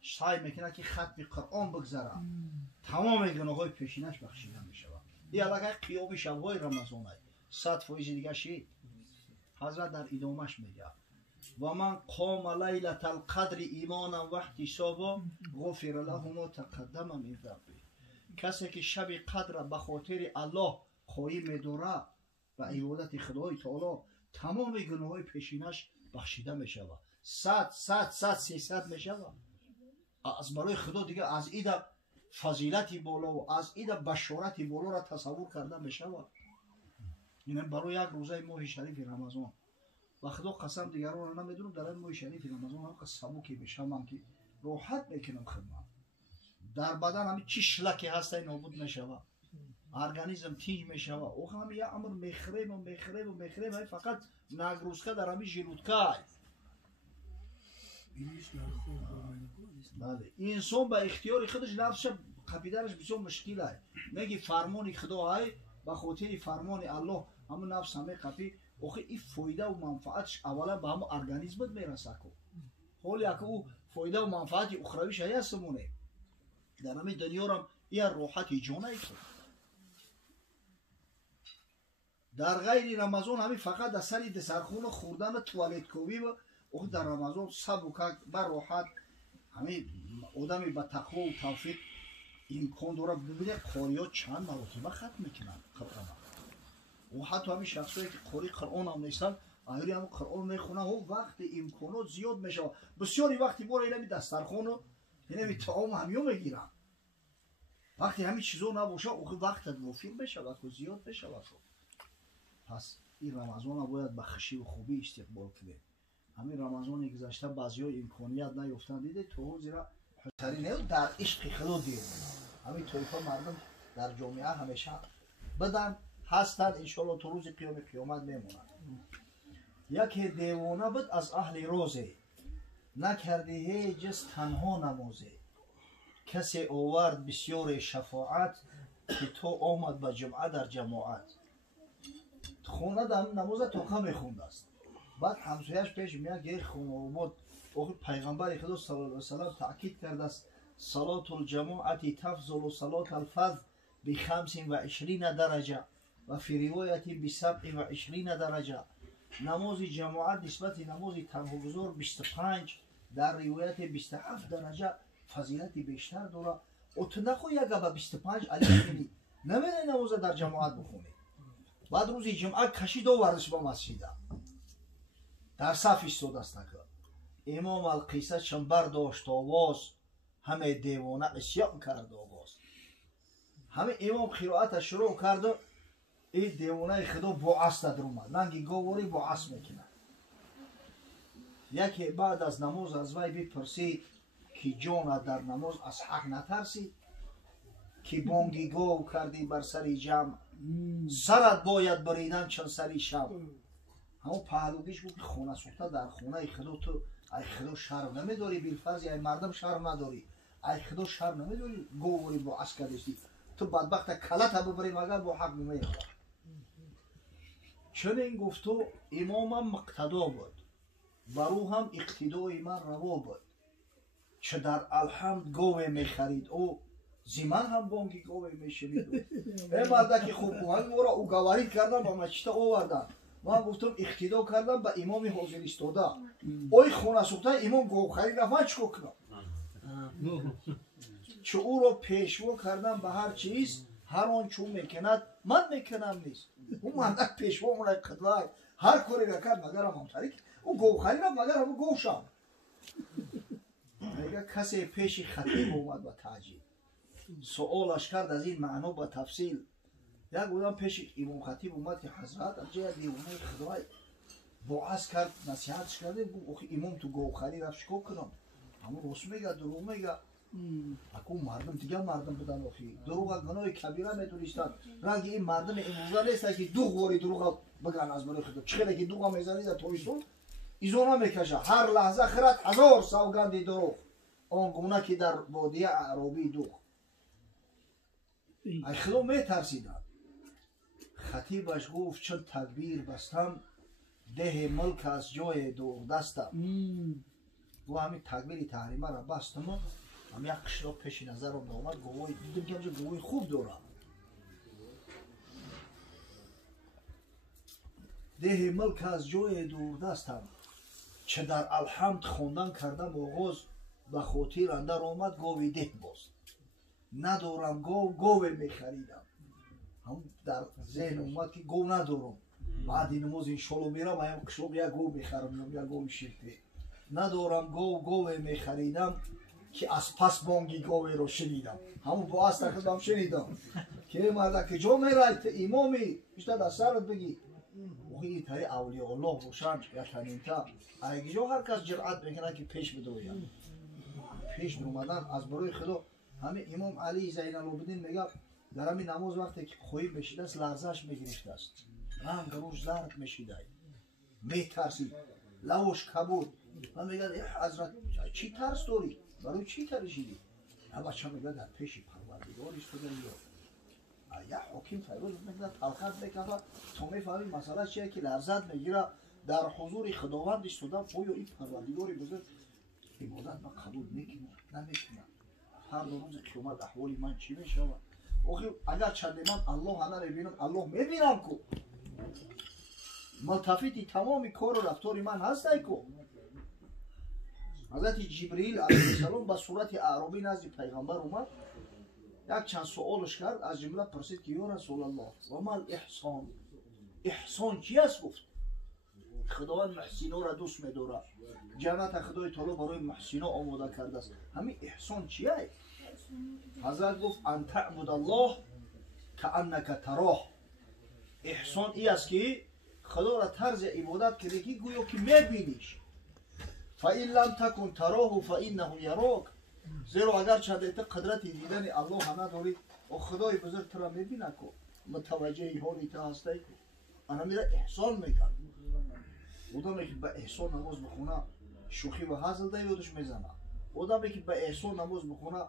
سعی میکنه که ختم قرآن بگذاره، تمام گناههای پیشینش بخشیده میشود. این علاقه قیام شبهای رمضان است. 100% دیگه شی. حضرت در ادامهش میگه و من قام لیلة القدر ایمانا و احتسابا غفر له ما تقدم من ذنبه. کسی که شب قدر به خاطر الله قایم میداره و عبادت خدای تعالی تمام گناههای پیشینش بخشیده میشود. 300 میشود. از برای خدا دیگه از این فضیلتی بالا و از این بشارتی بالا را تصور کرده میشود. این برای یک روزه ماه شریف رمضان و خدا قسم دیگران را نمیدونم در این ماه شریف رمضان هم سبکی بشم که راحت میکنم خدمت. در بدن همین چی شلکی هست نابود میشود، ارگانیسم تیج میشود. او هم یه امر میخریم فقط نگروسکه در همین ژلودکا. بله انسان به اختیار خودش نفسش قپیدنش بسیار مشکل است. میگی فرمان خدا های به خاطر فرمان الله همون نفس همه قپی. آخه این فایده و منفعتش اولا به همون ارگانیسمت میرسه که حالی که او فایده و منفعت اخرویش هستمونه در همین دنیا هم این راحت جانه که در غیر رمضان همین فقط در سری دسرخون خوردن توالت کوبی و او در رمضان سبک بر راحت همین آدمی با تقوا و توفیق امکان داره. ببینید قاریات چند مرتبه ختم میکنن قرآن و حتی همین شخصایی که قاری قرآن هم نیستن آیری هم قرآن میخونن و وقت امکانات زیاد میشه. بسیاری وقتی باره اینمی دسترخوان و اینمی طعام همیو میگیرن. وقتی همین چیزا نباشه او وقتت وفیر بشه و زیاد بشه. پس این رمضان باید به خشی و خوبی استقبال کنه. همین رمضان گذشته بعضی‌ها امکانیت نیافتن دیده تو زیرا حسری نه در عشق خدا دیو. همین طایفه مردم در جامعه همیشه بدن هستند ان شاء الله تو روز قیامت میمونند. یکی دیوانه بود از اهل روزه نکرده هیچ تنها نمازه. کسی آورد بسیار شفاعت که تو آمد به جمعه در جماعت. خونه در نماز توقع میخوند است. بعد همسایش پیش میاد گیر خونه آمد. پیغمبر خدا صلی الله علیه و سلم تاکید کرده است صلات الجماعت تفضل صلات الفرد ب25 درجه و فی روایت ب27 درجه. نماز جماعت نسبت نماز تنهاگذار 25 در روایت 27 درجه فضیلت بیشتر داره. و تو نخواه یک به 25 علی کنی نمیده نماز در جماعت بخونی. بعد روز جمعه کشید و ورش با مسجد در صف ایستاد است نکرد. امام القیصه چون برداشت آواز همه دیوانه عصیان کرد آواز. همه امام قرائت شروع کرد این دیوانه خدا با عصد در اومد. ننگی گواری با عصد میکنه. یکی بعد از نماز از وی بپرسید که جان در نماز از حق نترسید که بانگی گاو کردی بر سری جمع سرت باید بریدن چون سری شب. همون پهلوگیش بود که خونه سوخته در خونه خدا تو ای خدا شرم نمیداری بالفرض ای مردم شرم نداری ای خدا شرم نمیداری گووری با اسکر داشتی تو بدبخت کلت ببری مگر با حق نمیخواد. چون این گفتو امامم مقتدا بود برو هم اقتدای من روا بود چه در الحمد گوه میخرید او زیمن هم بانگی گوه میشنید. ای مردک خوب همین او را او گوارید کردن با مچتا آوردن من گفتم اقتدا کردم به امام حاضر ایستاده اوی خونه سوخته امام گوه خرید رفت من چکو کنم چه او را پیشوا کردم به هر چیز هر آن چون میکند من میکنم نیست. اون مردک پیشوا مونه قدوه هر کاری را کرد مگر هم طریق او گوه خرید رفت مگر هم گوه شم. میگه کسی پیش خطیب اومد با تعجیب سوالش کرد از این معنا با تفصیل. یک بودم پیش امام خطیب اومد که حضرت از جای دیوانه خدای باعث کرد نصیحتش کرده گفت امام تو گوخری رفت چیکار کنم همون راست میگه دروغ میگه. اکو مردم دیگه مردم بودن آخی دروغ گناه کبیره میدونستن رنگ این مردم امروزه نیست که دو غوری دروغ بگن از برای خدا چخیره که دروغ میزنی در تویشون ایزونا میکشه هر لحظه خرد هزار سوگندی دروغ آنگونه که در بادیه اعرابی دوغ. ای خدا میترسیدن. خطیبش گفت چون تکبیر بستم ده ملک از جای دور دستم و همین تکبیر تحریمه را بستم هم یک قشلا پیش نظرم آمد گوی دیدم که همچه گوی خوب دارم ده ملک از جای دور دستم چه در الحمد خوندن کردم آغاز به خاطر اندر آمد گوی ده باز ندارم گوی میخریدم هم در ذهن اومد که گو ندارم بعد این نماز انشالله میرم هم کشلوب یک گو میخرم یا گو شیرته ندارم گوی میخریدم که از پس بانگی گوی رو شنیدم همون با از تخدم شنیدم که مرده که جا میرایت امامی بیشتر در سرت بگی این تایی اولیاء الله روشن یا تنینتا اگه جا هر کس جرعت میکنه که پیش بدویم پیش اومدن از برای خدا همه امام علی زین العابدین میگه در همین نماز وقتی که خویی بشیده است لرزش میگرفته است رنگ روش زرد میشیده میترسید لوش کبود من میگه حضرت چی ترس داری؟ برای چی ترسیدی؟ نه بچه میگه در پیش پروردگار ایستاده یا یه حکیم فیروز میگه تلخت میکنه تو میفهمی مسئله چیه که لرزت میگیره در حضور خداوند ایستاده پویا این پروردگاری بزرگ عبادت من قبول میکنه نمیکنه هر دو روز قیامت احوالی من چی میشه اگر چند من الله انا میبینم الله میبینم کو ملتفتی تمامی کار و رفتار من هستی کو. حضرت جبریل علیه السلام به صورت اعرابی نزد پیغمبر اومد یک چند سوالش کرد از جمله پرسید که یا رسول الله و ما الاحسان احسان چی است؟ گفت خداوند محسینا را دوست می‌داره جنت خدای تعالی برای محسینا آماده کرده است همین احسان چیه؟ حضرت گفت ان تعبد الله کانک تراه احسان ای است که خدا را طرز عبادت کنی که گویا که میبینیش فإن لم تکن تراه فإنه یراک زیرا اگر چند قدرت دیدن الله نداری و خدای بزرگ تو را میبینه که متوجه حالی تو هستی انا میره احسان میکن آدمی که به احسان نماز بخونه شوخی و هزل در یادش میزنه آدمی که به احسان نماز بخونه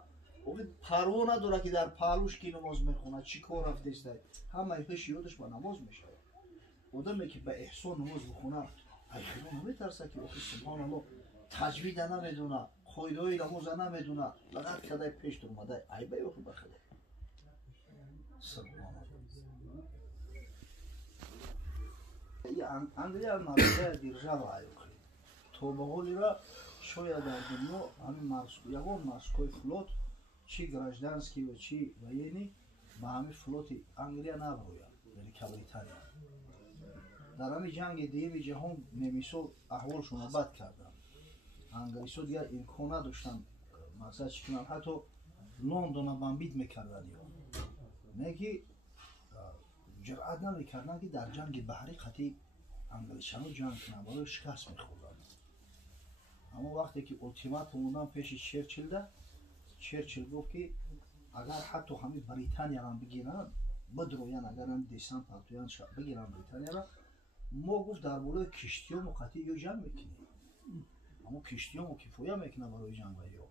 پروا نداره که در پهلوش کی نماز میخونه چی کار رفته است همه ایش یادش به نماز میشه. آدمی که به احسان نماز بخونه ای خدا نمیترسه که سبحان الله تجوید نمیدونه قاعده نماز نمیدونه لغت کرده پیش اومده ای به خود بخدا سبحان الله. انگلیس مرده دیرجا و ایوخی تو به قولی را شاید در دنیا همین مرسکو یکون مرسکوی فلوت چی گراجدانسکی و چی و یعنی با همین فلوتی انگلیا نبروید یعنی کبریتانیا در همین جنگ دیمی جهان نمیسو احوالشون بد کردن انگلیسو دیگر امکان نداشتن مثلا چی کنن حتی لندن بمبید میکردن نه که جرأت نمیکردن که در جنگ بحری خطی انگلیسیانو جنگ کنن ولی شکست میخوردن همون وقتی که التیماتوم اومدن پیش چرچیل گفت که اگر حتی همین بریتانیا هم بگیرن بدروین، اگر هم دیسان پرتویان بگیرن بریتانیا را، ما گفت در بالای کشتی ها مقطعی یا جمع میکنیم، همون کشتی ها مکفویا میکنه برای جنگ یا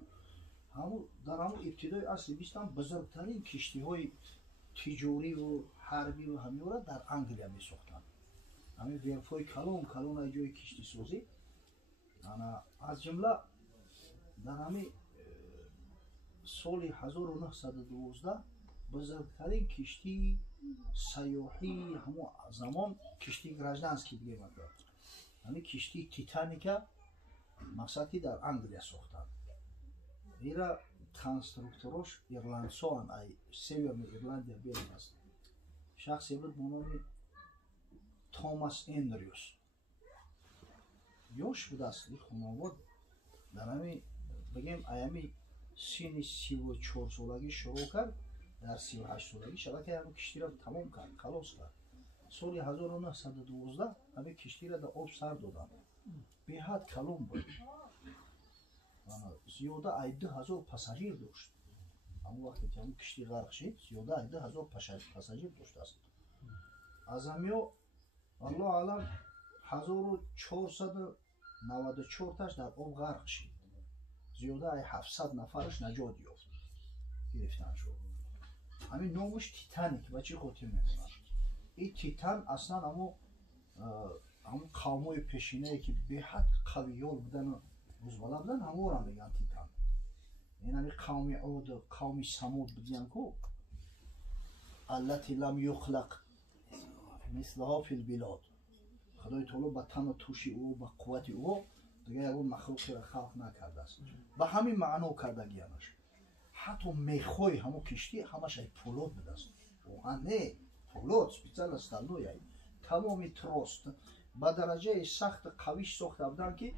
همون در همون ابتدای اصل بیستان بزرگترین کشتی های تجاری و حربی و همین را در انگلیا میساختن. همین ورفای کلون های جای کشتی سازی از جمله در همین سال 1912 بزرگترین کشتی سیاحی همون زمان کشتی گراژدانسکی بگیم اگر همین کشتی تیتانیکا مقصدی در انگلیا ساختن. ایرا کنسترکتورش ایرلندسان ای سیورن ایرلندیا بیرون است. شخصی بود به نام توماس اندریوس. یوش بود است. خانواده در همین بگیم ایامی سن 34 سالگی شروع کرد، در 38 سالگی شبکه همون کشتی را تمام کرد، خلاص کرد. سال 1912 همین کشتی را در آب سر دادن. به حد کلان بود. زیاده ای 2000 پاساژیر داشت. همون وقتی که همون کشتی غرق شد، زیاده ای 2000 پاساژیر داشت است. از همین الله علم 1494 تاش در آب غرق شد. زیاده ای 700 نفرش نجات یافت. گرفتن شد. همین نامش تیتانیک بچه خاطر میکنن. این تیتان اصلا همون قومای پیشینه که به حد قویال بودن و روزبالا بودن همون را میگن تیتان. این همین قوم عود و قوم سمود بودن که التي لم یخلق مثلها فی البلاد. خدای تعالی با تن و توشی او با قوت او دیگه اون مخلوقی را خلق نکرده است. به همین معنا کردگیانش. حتی میخوای همون کشتی همش ای پولاد بوده است. نه پولاد سپیڅل استالنوی ای تمامی تروست با درجه سخت قویش ساخته بودن که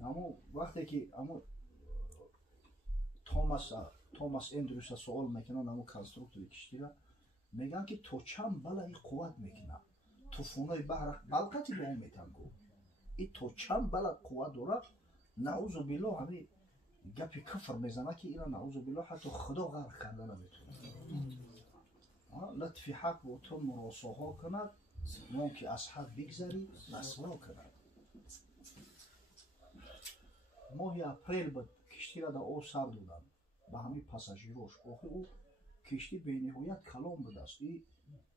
همون وقتی که همون توماس اندریوس سوال میکنن همون کنسترکتور کشتی را میگن که تو چند بلا این قوت میکنه طوفانای بحر بلقتی به اون میتن گو این تو چند بلا قوت داره نعوذ بالله همین گپی کفر میزنه که اینا نعوذ بالله حتی خدا غرق کرده نمیتونه. لطفی حق با تو مراساها کند ما که از حد بگذری رسوا کند. ماهی اپریل بود کشتی را در آب سر دادن به همین پاساژیروش. آخه او کشتی به نهایت کلان بود است. این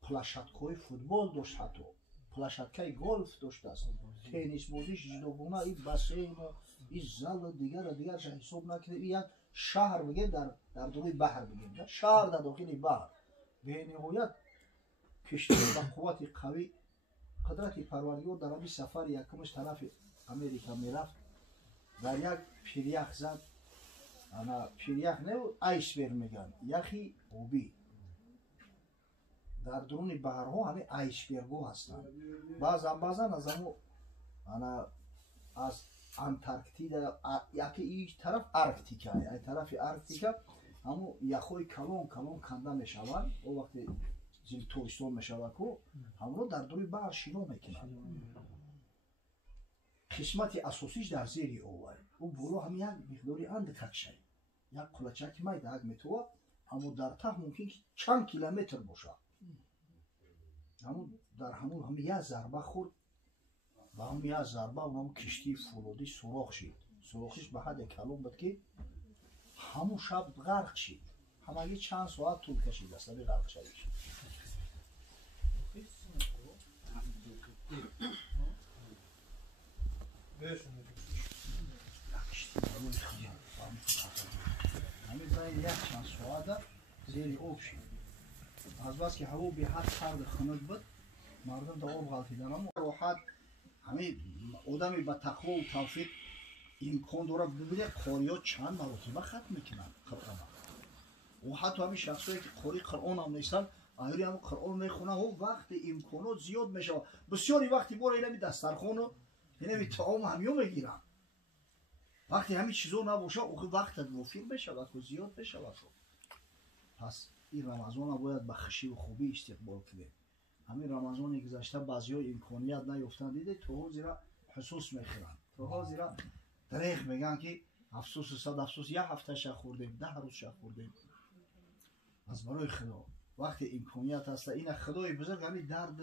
پلاشتکای فوتبال داشت، حتی پلاشتکای گلف داشت است، تنیس بازیش جداگونه، این بسین و این زل و دیگر حساب نکنه. این یک شهر بگیم در دوی بحر بگیم، شهر در داخل بحر. به نهایت کشتی با قوت قوی قدرت پروردگار در همین سفر یکمش طرف امریکا میرفت، در یک پیریخ زد. پیریخ نه آیسبرگ میگن، یخی آبی. در درون بحرها همین آیسبرگ ها هستند. بعضا از همون از انتارکتیدا یکی این طرف ارکتیکا، این طرف ارکتیکا همون یخهای کلان کنده میشوند. او وقتی زیر تابستان میشود که همون در درون بحر شنا میکنند. قسمت اساسیش در زیر آوای او بالا هم یک مقداری اند کچه یک قلچک میده میتوه، اما در ته ممکن چند کیلومتر باشه. همون در همون یک ضربه خورد و همون یک ضربه اونم کشتی فولادی سوراخ شد. سوراخش به حد کلان بود که همون شب غرق شد. همه چند ساعت طول کشید است غرق شد. همین باید یک چند ساعت زیر آب شد. از بس که هوا به حد سرد خنک بود مردم در آب غلطیدن. اما راحت همین آدمی با تقوا و توفیق امکان داره ببینه قاری‌ها چند مرتبه ختم میکنن قرآن. و حتی همین شخصایی که قاری قرآن هم نیستن آیری هم قرآن میخونن و وقت امکانات زیاد میشه. بسیاری وقتی باره اینمی دسترخوان و اینمی طعام همیو میگیرن. وقتی همین چیزا نباشه او وقت موفق بشه و زیاد بشه. پس این رمضان باید با خشی و خوبی استقبال کنیم. همین رمضان گذشته بعضی‌ها امکانیت نیافتن دیده تو زیرا حسوس میخورن، تو زیرا دریغ میگن که افسوس صد افسوس یه هفته شا خوردیم 10 روز شا خوردیم از برای خدا وقتی امکانیت هست این خدای بزرگ همین درد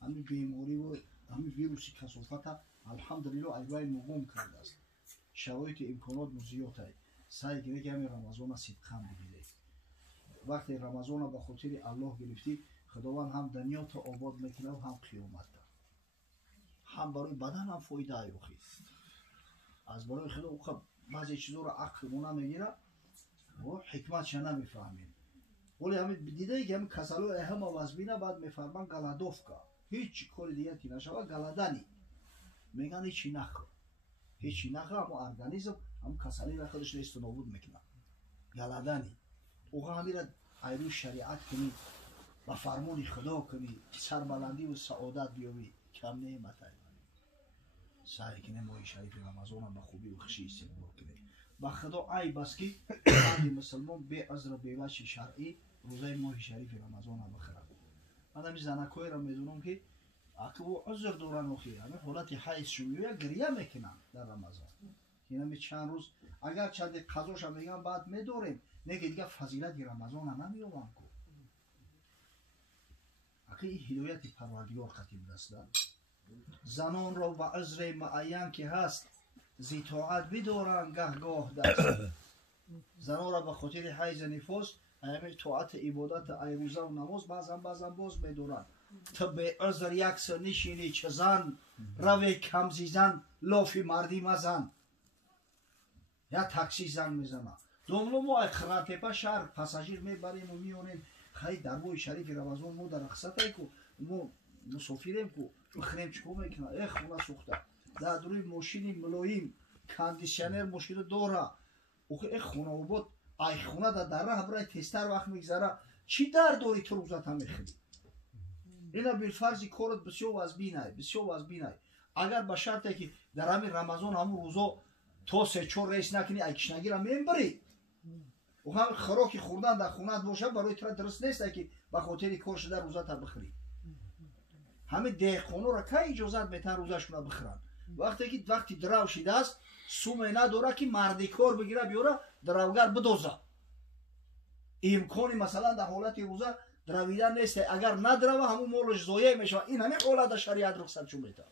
همین بیماری و همین ویروسی کثافت الحمدلله ایوای مقام کرده است شرایط امکانات زیاده سعی کنید که همین رمضان صدقاً بگیرید وقتی رمضان به خاطر الله گرفتی خداوند هم دنیا تا آباد میکنه و هم قیامت هم برای بدن هم فایده ایوخی از برای خدا خب بعضی چیزا رو عقل ما نمیگیره و حکمتش نمیفهمیم ولی همین دیده که همین کسلو اهم وزبینه بعد میفرمان گلادوفکا هیچ کار دیگه که نشوه گلادانی میگن هیچی نخور هیچی نخور اما ارگانیزم هم کسلی را خودش نیست نابود میکنه گلادانی اوها همین را ایرو شریعت کنی و فرمون خدا کنی سربلندی و سعادت بیاوی کم نعمت سعی کنه ماه شریف رمضان هم به خوبی و خوشی استقبال کنه با خدا عیب است که بعضی مسلمان به عذر به وجه شرعی روزه ماه شریف رمضان هم بخره من همین زنکای را میدونم که اگه او عذر دارن اخی همین حالت حیث شمیوی گریه میکنن در رمضان این همین چند روز اگر چند قضاش هم میگن بعد میداریم نه که دیگه فضیلت رمضان هم نمیوان کو اگه این هدایت پروردگار ختم دستن زنان را به عذر معین که هست زیطاعت بدارن گاه دست زنان را به خاطر حیض نفاس همین طاعت عبادت ای روزه و نماز بعضا باز میدارن تا به عذر یک سر نشینی چه زن روی کم زیزن لافی مردی مزن یا تاکسی زن میزنن دوملو ما اخران تپا شهر پاساژیر میبریم و میونیم خیلی در ماه شریف رمضان ما در رخصت ای کو ما مسافریم کو بخریم چکو میکنه ای خونه سوخته در روی ماشین ملایم کاندیشنر ماشین دوره اوخه ای خونه و بود ای خونه در راه برای تستر وقت میگذره چی در دوری تو روزت هم میخوری اینا بالفرض کارت بسیار از بینای اگر به شرطی که در همین رمضان همون روزا تو 3-4 ریس نکنی ای کشنگی را میبری و هم خوراکی خوردن در خونت باشه برای تو درست نیست که به خاطر کار شده روزت هم بخری همین دهقانا را که اجازت میتن روزشون را بخرن وقتی درو شده است سومه نداره که مردی کار بگیره بیاره دروگر بدوزه امکانی مثلا در حالت روزه درویدن نیست اگر ندروه همون مالش ضایع میشه این همین حالت شریعت رخصت چون میتن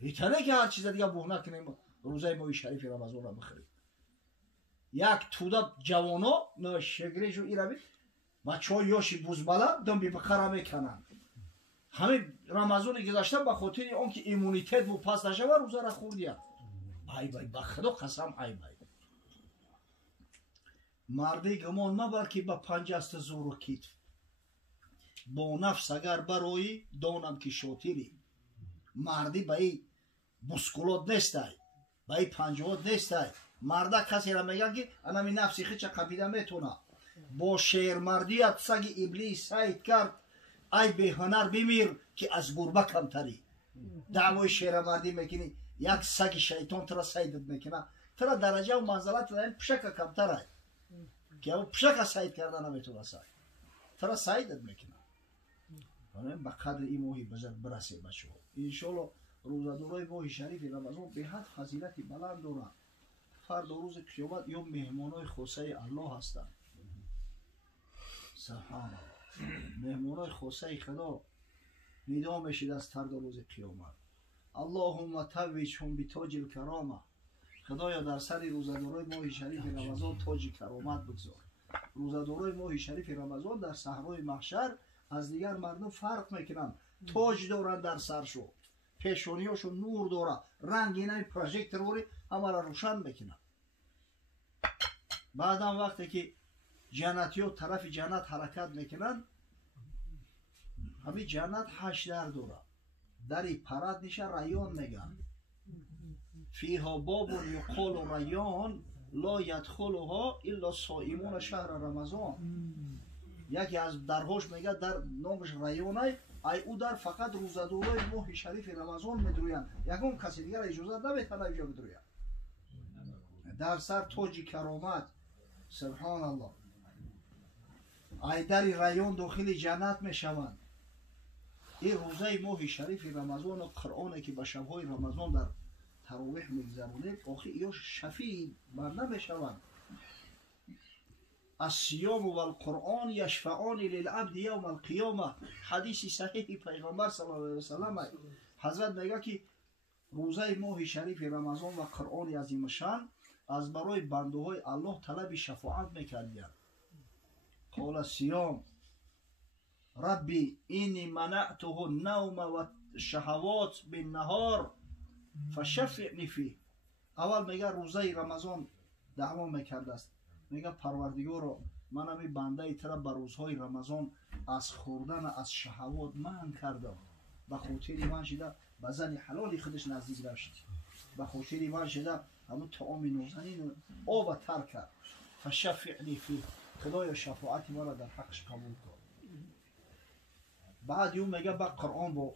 ایتنه که هر چیز دیگه بهونه کنیم روزه ماه شریف رمضان را بخریم یک توده جوانا نه شگریشو ایرابی بچه‌ها یاشی بوزبالا دنبی بخرا میکنن همین رمضان گذشته به خاطر اون که ایمونیتت بو پس نشوه روزه را خوردیم ای بای به خدا قسم ای بای مردی گمان مبر که به 5 است زور و کتف با نفس اگر برایی دانم که شاطری مردی به این مسکولات نیسته به این پنجهات نیسته مرده کسی را میگن که انمی نفسی خیچ قبیده میتونه با شیر مردیت سگ ابلیس سید کرد ای به هنر بمیر که از گربه کمتری دعوای شیر مردی میکنی یک سگ شیطان ترا سیدت میکنه ترا درجه و منزلت را این پشک کمتره که او پشک سید کردن نمیتونه سید ترا سیدت میکنه به قدر این ماهی بزرگ برسه بچه ها انشالله روزدارای ماه شریف رمضان به حد فضیلتی بلند دارن فردا روز قیامت یا مهمانای خاصه الله هستند سبحان الله مهمانای خاصه خدا ندا میشید از فردا روز قیامت اللهم توجهم بتاج الکرامه خدایا در سر روزدارای ماه شریف رمضان تاج کرامت بگذار روزدارای ماه شریف رمضان در صحرای محشر از دیگر مردم فرق میکنن تاج دارن در سرشو پیشونیاشون نور داره رنگ اینای پروژکتوری همه را روشن میکنن بعدم وقتی که جنتی ها طرف جنت حرکت میکنن همین جنت 8 در داره دری پرد میشه ریان میگن فیها باب یقال ریان لا یدخلها الا صائمون شهر رمضان یکی از درهاش میگه در نامش ریانه ای او در فقط روزدارای ماه شریف رمضان میدروین یکم کسی دیگر اجازه نمیتونه اینجا بدروین در سر تاج کرامت سبحان الله ای در ریان داخل جنت میشوند این روزه ماه شریف رمضان و قرآنی که به شبهای رمضان در تراویح میگذرونیم آخه یا شفیع بنده میشوند. الصيام والقرآن يشفعان للعبد يوم القيامة. حدیث صحیح پیغمبر صلی الله علیه و سلم. حضرت میگه که روزه ماه شریف رمضان و قرآن عظیم شان از برای بنده های الله طلب شفاعت میکردند. قال الصيام ربي إني منعته النوم والشهوات بالنهار فشفعني فيه. اول میگه روزه رمضان دعوا میکرده است، میگه پروردگارا من همی بنده ای ترا بر روزهای رمضان از خوردن از شهوات منع کردم، به خاطر من شده به زن حلال خودش نزدیک نشد، به خاطر من شده همون طعام نازنین آب ترک کرد. فشفعنی فیه، خدایا شفاعت مرا در حقش قبول کن. بعد یون میگه با قرآن با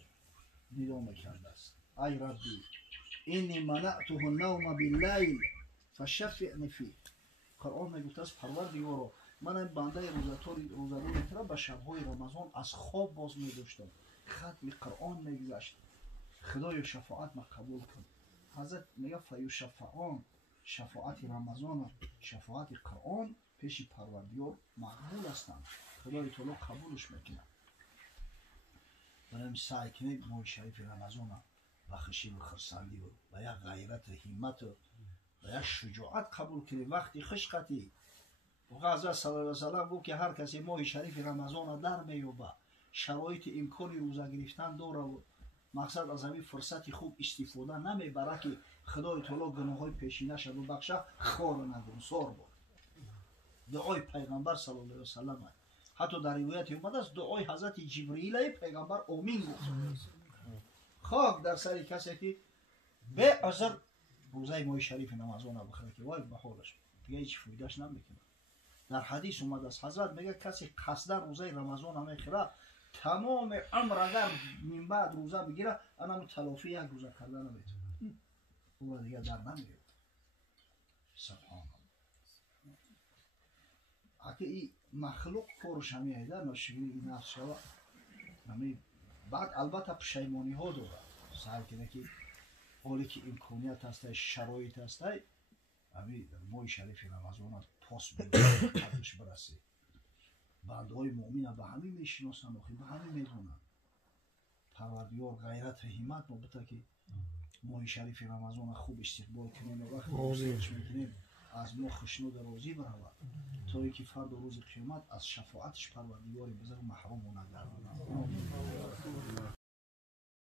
ندا میکرده است، ای ربی اینی منعته النوم باللیل فشفعنی فیه. قرآن میگفته است پروردگارا من این بنده روزدار ترا به شبهای رمضان از خواب باز میداشتم، ختم قرآن میگذشت، خدای شفاعت ما قبول کن. حضرت میگه فیشفعان، شفاعت رمضان شفاعت قرآن پیش پروردگار مقبول هستند، خدای تعالی قبولش میکنه. بریم سعی کنیم ماه شریف رمضان بخشی و خرسندی و یک غیرت همت و یک شجاعت قبول کنیم. وقتی خشقتی حضرت صلی الله علیه و سلم گفت که هر کسی ماه شریف رمضان در میوبه شرایط امکانی روزه گرفتن داره و مقصد از همین فرصت خوب استفاده نمیبره که خدای تعالی گناههای پیشینش رو بخشه، خار نگون سار بود. دعای پیغمبر صلی الله علیه و سلم حتی در روایت اومده است دعای حضرت جبرئیل پیغمبر آمین گفت. خاک در سر کسی که به عذر روزه ماه شریف رمضان بخره که وای به حالش دیگه هیچ فایدهش نمیکنه. در حدیث اومده است حضرت میگه کسی قصدا روزه رمضان نمیخره تمام عمر اگر من بعد روزه بگیره انا تلافی یک روزه کردن نمیتونه، او دیگه در نمیره. سبحان الله. اگه این مخلوق کارش همیده ناشکری نفس شود بعد البته پشیمانی ها داره، سعی کنه که حالی که امکانیت هسته شرایط هسته همین ماه شریف رمضان پاس بگیره قدرش برسه. بنده های مؤمن به همین میشناسن و به همین میدونن. پروردگار غیرت و همت ما بده که ماه شریف رمضان خوب استقبال کنیم و وقتی روزش میکنیم از ما خشنود راضی برود تا اینکه فردا روز قیامت از شفاعتش پروردگار بزرگ محروم نگردانند.